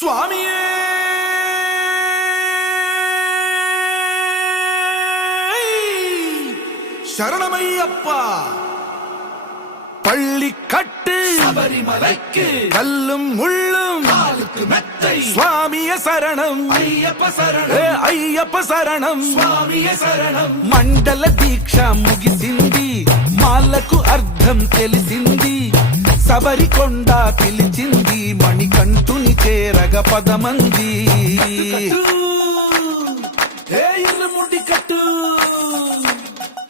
சுவாமியே சரணமையப்பா. பள்ளி கட்டு சபரிமலைக்கு கல்லும் முள்ளும் காலுக்கு மெத்தை. சுவாமிய சரணம் ஐயப்ப சரணம் ஐயப்ப சரணம் స్వామియ శరణం. మండల దీక్ష ముగిసింది, మాలకు అర్థం తెలిసింది, సబరికొండ పిలిచింది, మణికంఠుని చేరగ పదమంది. ఇరుముడి కట్టు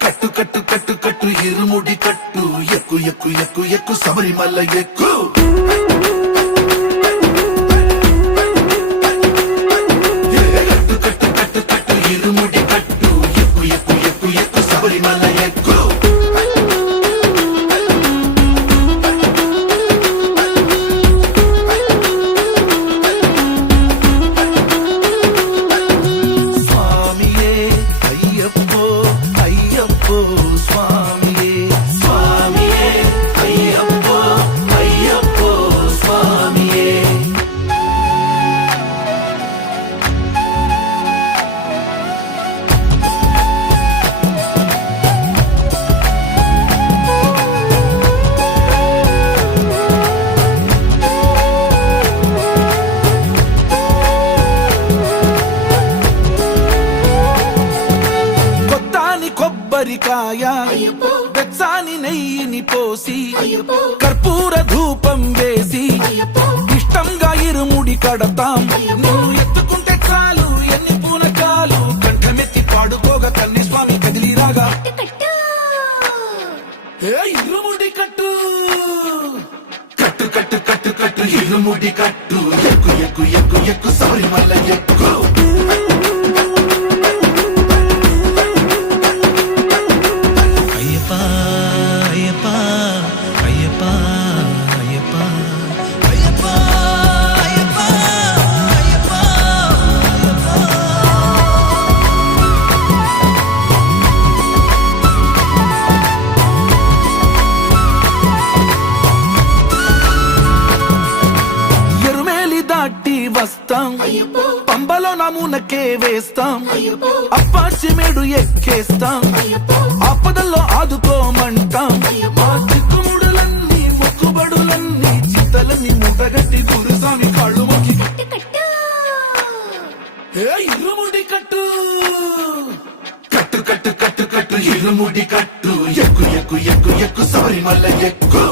కట్టు కట్టు కట్టు కట్టు ఇరుముడి కట్టు, ఎక్కు ఎక్కు ఎక్కు ఎక్కు శబరిమల ఎక్కు. కట్టు కట్టు కట్టు కట్టు ఇరుముడి కట్టు, ఎక్కు ఎక్కు ఎక్కు ఎక్కు శబరిమల ఎక్కు. స్వామియే అయ్యప్పో అయ్యప్పో స్వామియే స్వామియే అయ్యప్పో అయ్యప్పో స్వామియే. కొత్తాని కొబ్బరికాయ వెచ్చాని నెయ్యిని పోసి కర్పూర ధూపం వేసి ఇష్టంగా ఇరుముడి కడతాం. నువ్వు ఎత్తుకుంటే చాలు ఎన్ని పూనకాలు, కంఠమెత్తి పాడుకోగా కన్య స్వామి కదిలిరాగా. ఇరుముడి కట్టు కట్టు కట్టు కట్టు కట్టు ఇరుముడి కట్టు, ఎక్కు ఎక్కు ఎక్కు ఎక్కు శబరిమల ఎక్కు. అయ్యప్ప అయ్యప్ప అయ్యప్ప అయ్యప్ప అయ్యప్ప అయ్యప్ప అయ్యప్ప ఎరుమేలి దాటి వస్తాం, పంబలో నమూనకే వేస్తాం, అప్పాచిమేడు ఎక్కేస్తాం, ఆపదల్లో ఆదుకోమంటాం. మా చిక్కుముడులన్నీ మొక్కుబడులన్నీ చింతలన్నీ మూటగట్టి గురుస్వామి కాళ్ళు మొక్కి ఇరుముడి కట్టు కట్టు కట్టు కట్టు కట్టు ఇరుముడి కట్టు, ఎక్కు ఎక్కు ఎక్కు ఎక్కు శబరిమల ఎక్కు.